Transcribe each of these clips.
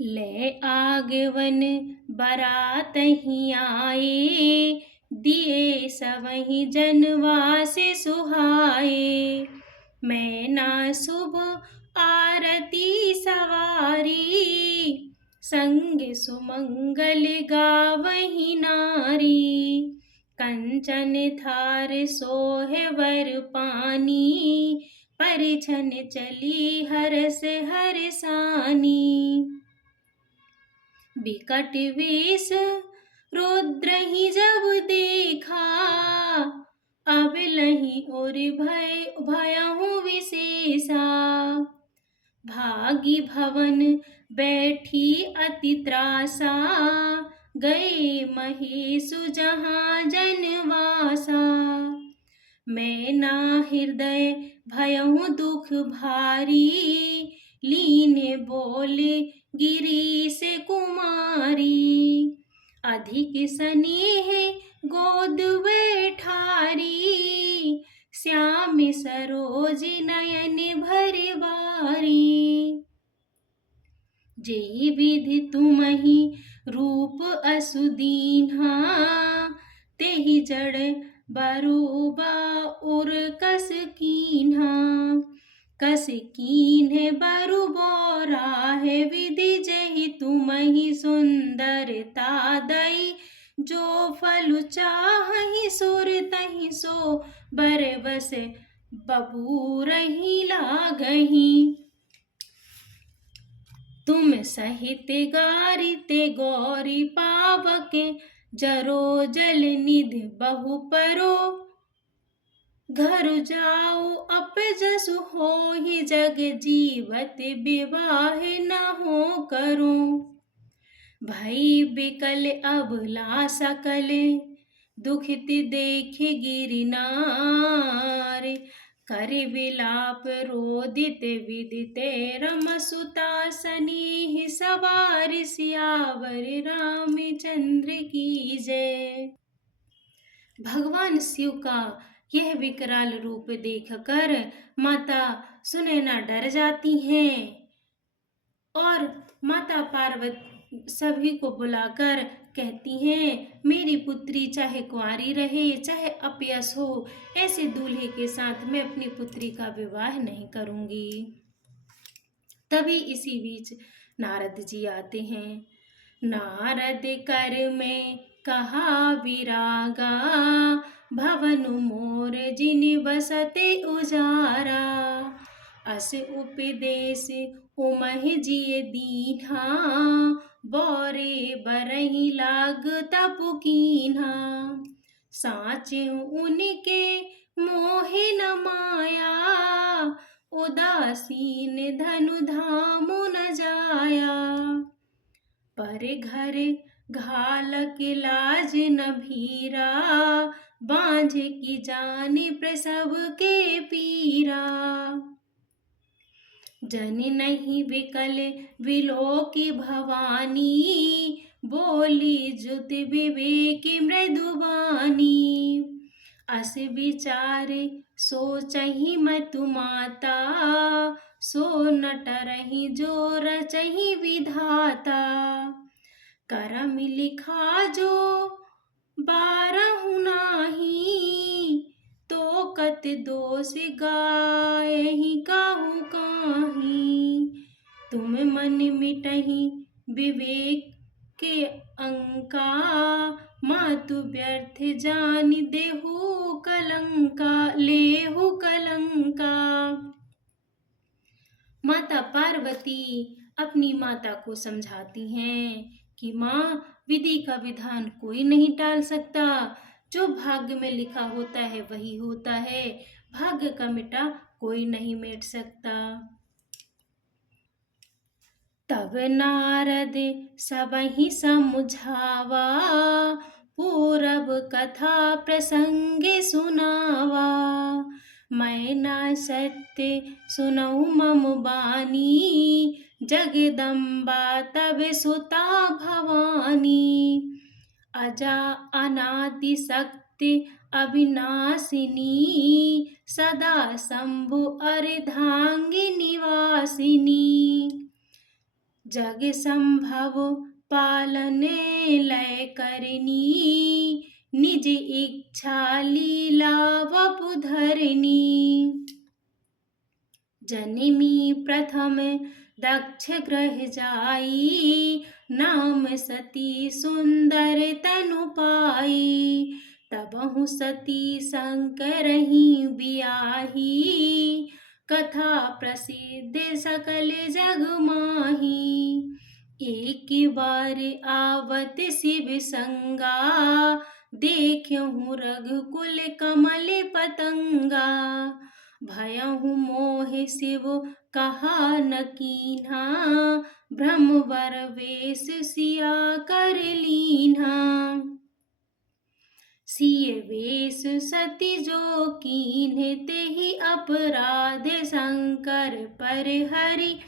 ले आगवन बारात ही आए, दिए सबहि जनवास सुहाए। मैं ना शुभ आरती सवारी, संग सुमंगल गावहि नारी। कंचन थार सोहे वर पानी, परिछन चली हरस हरसानी। बिकट वेश रुद्र ही जब देखा, अब लही और भयहु विशेषा। भागी भवन बैठी अति त्रासा, गए महेशु जहाँ जनवासा। मैं ना हृदय भयहु दुख भारी, लीने बोले गिरीश कुमारी। अधिक स्नेह गोद बैठारी, श्याम सरोज नयन भरवारी। जेहि विधि तुम्हि रूप असु दीन्हा, तेहि जड़ बरूबा उर कस कीन्हा। कस कीन्हे बरु बोराहे, विधि जेहि तुम्हि सुंदरता दई। जो फल चाहि सुर तहि सो, बर बस बबूरहि लागहि। तुम सहित गारिते गौरी पावके, जरो जल निधि बहु परो। घर जाऊ अपजसु होहि, जग जीवत विवाह न हो करो। भई बिकल अबला सकल, दुखित देखे गिरनार। कर विलाप रोदित विदिते, रमसुता सनेह सवार। सियावर रामचंद्र की जय। भगवान शिव का यह विकराल रूप देखकर माता सुनैना डर जाती हैं और माता पार्वती सभी को बुलाकर कहती हैं, मेरी पुत्री चाहे कुंवारी रहे चाहे अपयस हो, ऐसे दूल्हे के साथ मैं अपनी पुत्री का विवाह नहीं करूंगी। तभी इसी बीच नारद जी आते हैं। नारद कर में कहा विरागा, भवन मोर जिन बसते उजारा। अस उपदेश उमहि जिय दीन्हा, बोरे बरहि लाग तपु कीन्हा। साचे उनके मोहे न माया, उदासीन धनु धामु न जाया। पर घर घालक लाज न भीरा, बांझ की जानि प्रसव के पीरा। जन नहीं विकल विलोकी भवानी, बोली जुत विवेक मृदुबानी। अस विचार सोचहि मतु माता, सो नटरहि जो रचहि विधाता। करम लिखा जो बारहु नाही, तो कत दोष गायहि काहू काहि। तुम मन मिटहि विवेक के अंका, मातु व्यर्थ जानि देहु कलंका लेहु कलंका। माता पार्वती अपनी माता को समझाती हैं कि माँ, विधि का विधान कोई नहीं टाल सकता। जो भाग्य में लिखा होता है वही होता है, भाग्य का मिटा कोई नहीं मिट सकता। तब नारद सबहि समुझावा, पूरब कथा प्रसंग सुनावा। मैं ना सत्य सुनऊ मम बानी, जगदम्बा तब सुता भवानी। अजा अनादि शक्ति अविनाशिनी, सदा शंभु अर्धांगी निवासिनी। जग संभव पालने लय करनी, निज इच्छा लीला वपु धरनी। जन्मी प्रथम दक्ष ग्रह जाई, नाम सती सुंदर तनु पाई। तबहु सती शंकरहि बियाही, कथा प्रसिद्ध सकल जग माही। एक बार आवत शिव संगा, देखहु रघुकुल कमल पतंगा। भयहु मोह शिव कहा न कीन्हा, ब्रह्मवर वेश सिया कर लीन्हा। सिय वेश सती जो कीन्हे, तेहि अपराध शंकर पर हरि।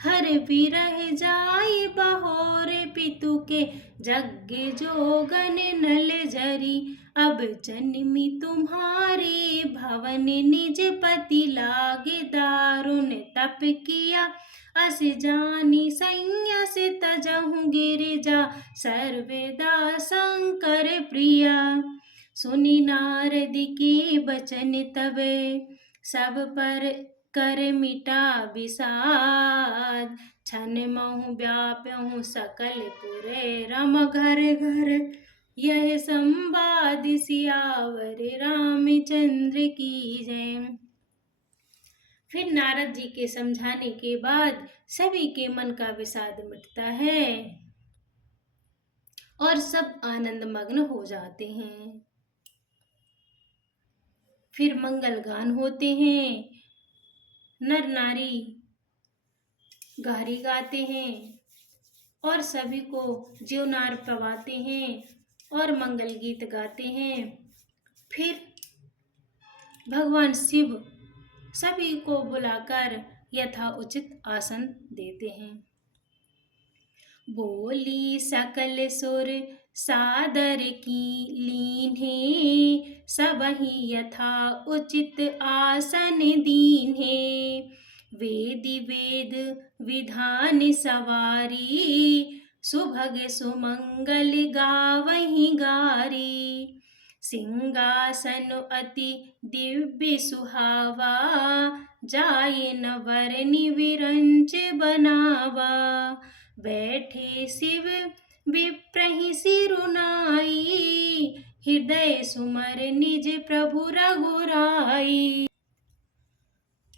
हर विरह जाई बहोर पितु के, यज्ञ जोगन नल जरी। अब जन्मी तुम्हारे भवन, निज पति लागे दारुण तप किया। अस जानी संयस तजहु गिरिजा, सर्वदा शंकर प्रिया। सुनि नारद के बचन तबे, सब पर कर मिटा विषाद। छन महु व्याप्यहु सकल पुरे, रम घर घर यह संवाद। सियावर रामचंद्र की जय। फिर नारद जी के समझाने के बाद सभी के मन का विषाद मिटता है और सब आनंद मग्न हो जाते हैं। फिर मंगल गान होते हैं, नर नारी गारी गाते हैं और सभी को जीवनार पवाते हैं और मंगल गीत गाते हैं। फिर भगवान शिव सभी को बुलाकर यथा उचित आसन देते हैं। बोली सकल सुर सादर की लीन्हे, सबहि यथा उचित आसन दीन्हे। वेदि वेद विधान सवारी, सुभग सुमंगल गावहि गारी। सिंहासन अति दिव्य सुहावा, जाय न वरनि विरंच बनावा। बैठे शिव विप्रहि सिरुनाई, हृदय सुमर निज प्रभु रघुराई।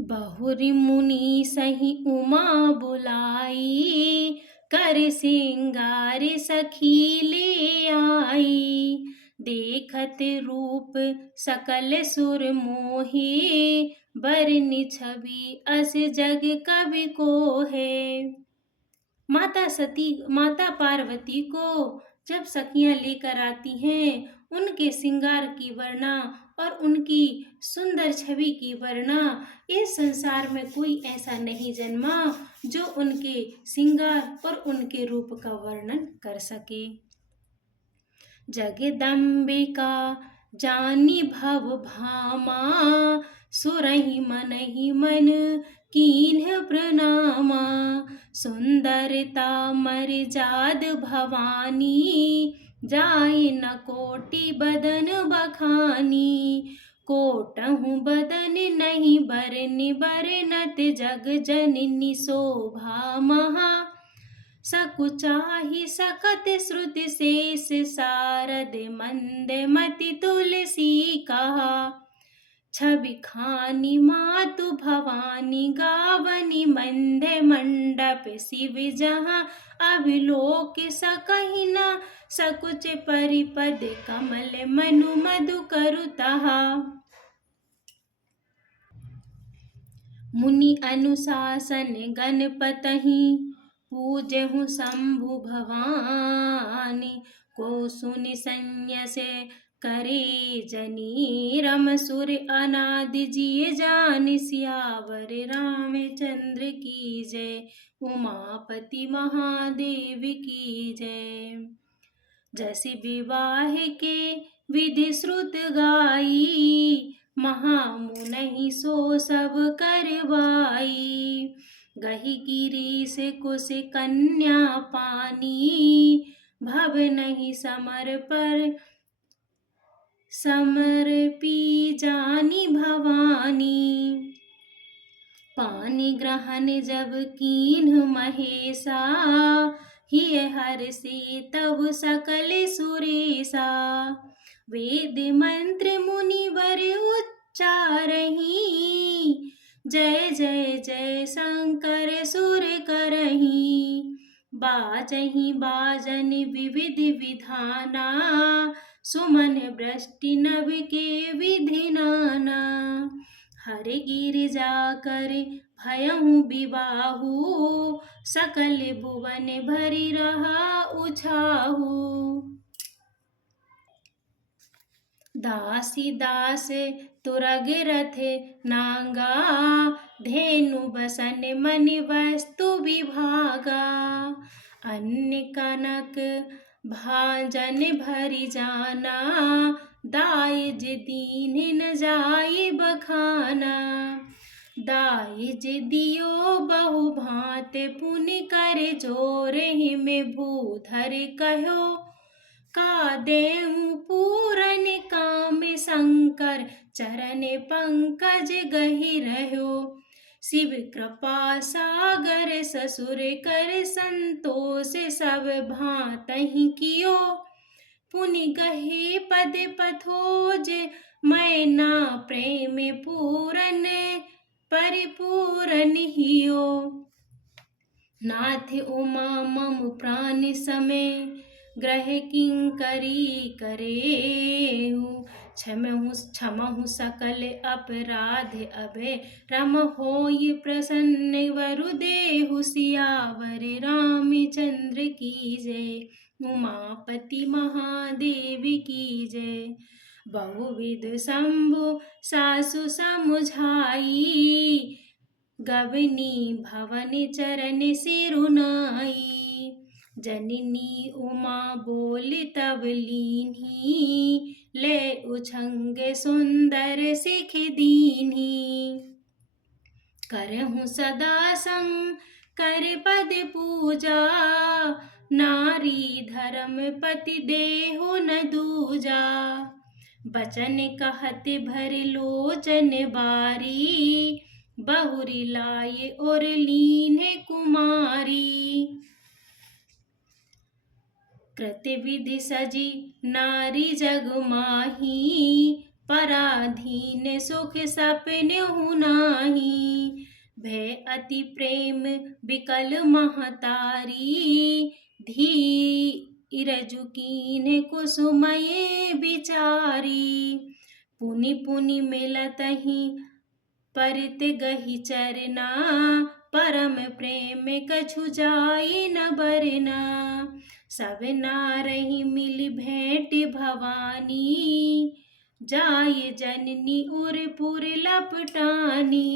बहुरि मुनि सहि उमा बुलाई, कर सिंगार सखी ले आई। देखत रूप सकल सुर मोहे, बरनि छवि अस जग कवि कोहे। माता पार्वती को जब सखियां लेकर आती हैं, उनके श्रृंगार की वर्णा और उनकी सुंदर छवि की वर्णा, इस संसार में कोई ऐसा नहीं जन्मा जो उनके श्रृंगार और उनके रूप का वर्णन कर सके। जगदम्बिका जानी भव भामा, सुरहि मनहि मन कीन्ह प्रणामा। सुंदरता मर्याद भवानी, जाय न कोटि बदन बखानी। कोटहु बदन नहीं बरनि बरनत, जग जननी शोभा महा। सकुचाहि सकत श्रुति शेष, सारद मंद मति तुलसी कहा। छवि खानी मातु भवानी, गावनी मंद मंडप शिव जहाँ। अभिलोक सकहि न सकुच परिपद, कमल मनु मधु करु तहा। मुनि अनुशासन गणपतहि, पूजहु शंभु भवानी। को सुनि संयस करे जनी, रम सुर अनादि जिय जानि। सियावर रामचंद्र की जय, उमापति महादेव की जय। जस विवाह के विधि श्रुत गाई, महामुनहि सो सब करवाई। गही गिरी से कुश कन्या पानी, भव नहीं समर पर समर्पी जानी भवानी। पानी ग्रहण जब कीन्ह महेशा, हिय हर्षि तब सकल सुरेशा। वेद मंत्र मुनिवर उच्चारहि, जय जय जय शंकर सुर करहि। बाजहि बाजन विविध विधाना, सुमन वृष्टि नभ के विधि नाना। हर गिरिजा कर भयहु विबाहु, सकल भुवन भरि रहा उछाहु। दासी दास तुरग रथ नांगा, धेनु बसन मन वस्तु विभागा। अन्न कनक भाजन भरि जाना, दाइज दीन न जाई बखाना। दाइज दियो बहु भांत पुनि कर जोर, हिम भूधर कहो का देहु पूरन काम। शंकर चरण पंकज गहि रहो, शिव कृपा सागर ससुर कर संतोष। सब भांतहि कियो पुनि गहे पद पथोज, मैं ना प्रेम पूरन परिपूरन हियो। नाथ उमा मम प्राण समय, ग्रह किंकरी करेहु। क्षमहु सकल अपराध अभय, रम होय प्रसन्न वरु देहु। सियावर रामचंद्र की जय, उमापति महादेव की जय। बहुविध शंभु सासु समुझाई, गवनी भवन चरण सिरुनाई। जननी उमा बोल तब लीन्ही, ले उछंग सुंदर सिख दीन्ही। करहु सदा शंकर पद पूजा, नारी धर्म पति देहु न दूजा। बचन कहत भर लोचन बारी, बहुरी लाए और लीन्हे कुमारी। कृत विधि सजी नारी जग माही, पराधीन सुख सपनेहु नाही। भय अति प्रेम बिकल महतारी, धीरजु कीन्ह कुसुमये बिचारी। पुनि पुनि मिलतहि परित गहि चरना, परम प्रेम कछु जाई न बरना। सब नारहि मिल भेंट भवानी, जाय जननी उरपुर लपटानी।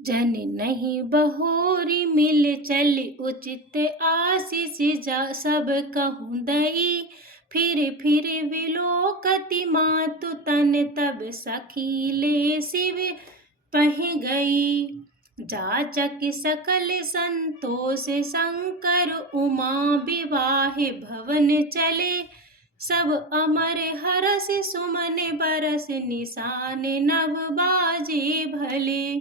जन नहीं बहोरी मिल चल उचित आशीष जा, सब कहूँ दई फिर विलोकति मातु तन। तब सखी ले शिव पह गई, जाचक सकल संतोष। शंकर उमा विवाह भवन चले, सब अमर हरस सुमन बरस। निशान नभ बाजे भले,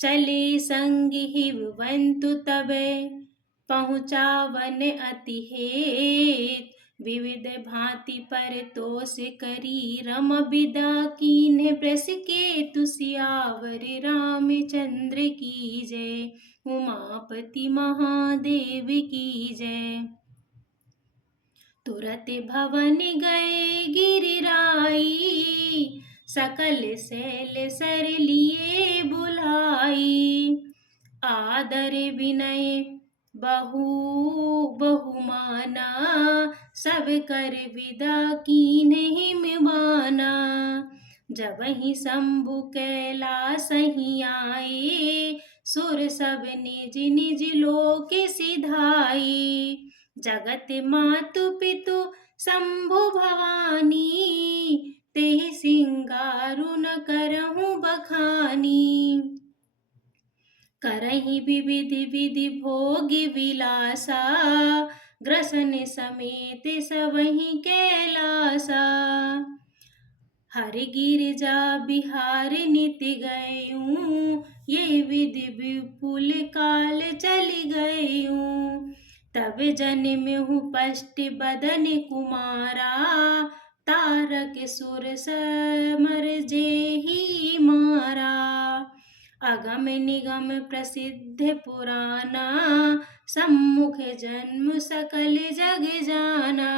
चले संग हिवंतु तबे। पहुँचावन अति हेत, विविध भांति पर तोष करी। रम विदा कीन्ह वृष केतु, सियावर रामचंद्र की जय, उमापति महादेव की जय। तुरत भवन गए गिरिराई, सकल शैल सर लिए बुलाई। आदर विनय बहुमाना, सब कर विदा कीन्ह माना। जबहि शंभु कैलासहि आए, सुर सब निज निज लोक सिधाई। जगत मातु पितु शंभु भवानी, तेहि सिंगारु न करहु बखानी। करहि विविधि विधि भोगी विलासा, ग्रसन समेत सबहि कैलासा। हरि गिरिजा बिहार निति गयूं, ये विधि विपुल काल चली गयूं। तब जन्महु पष्ट बदन कुमारा, तारक सुर समर जेहि मारा। अगम निगम प्रसिद्ध पुराना, सम्मुख जन्म सकल जग जाना।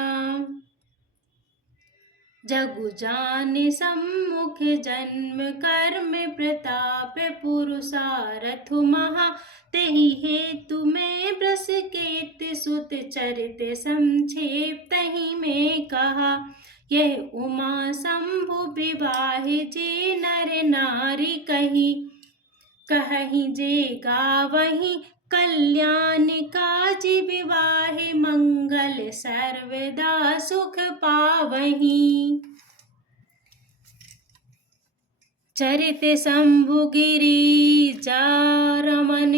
जगु जान सम्मुख जन्म कर्म प्रताप, पुरुषारथ महा तेहि हेतु मैं ब्रस केत सुत चरित संक्षेप तहि में कहा। यह उमा शंभु विवाह जे नर नारी कही, कहहि जे गावहि कल्याण काज विवाह, मंगल सर्वदा सुख पावहि। चरित शंभु गिरिजा रमन,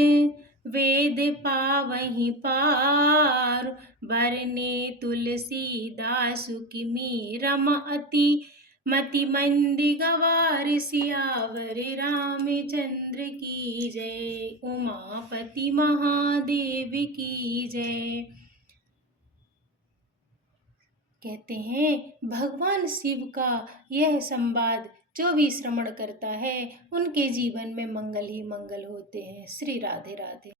वेद पावहि पार। बरने तुलसीदासु किमि रम अति, मति मंद गवार सियावर रामचंद्र की जय। उमापति महादेव की जय। कहते हैं भगवान शिव का यह संवाद जो भी श्रवण करता है उनके जीवन में मंगल ही मंगल होते हैं। श्री राधे राधे।